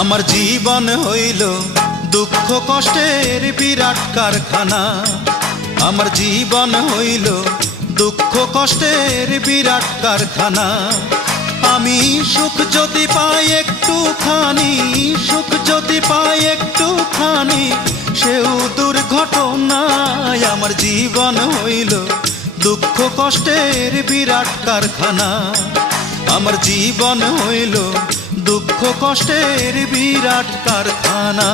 আমার জীবন হইল দুঃখ কষ্টের বিরাট কারখানা। আমার জীবন হইল দুঃখ কষ্টের বিরাট কারখানা। আমি সুখ যদি পাই একটুখানি, সুখ যদি পাই একটুখানি, সেও দুর্ঘটনায়। আমার জীবন হইল দুঃখ কষ্টের বিরাট কারখানা। আমার জীবন হইল দুঃখ কষ্টের বিরাট কারখানা।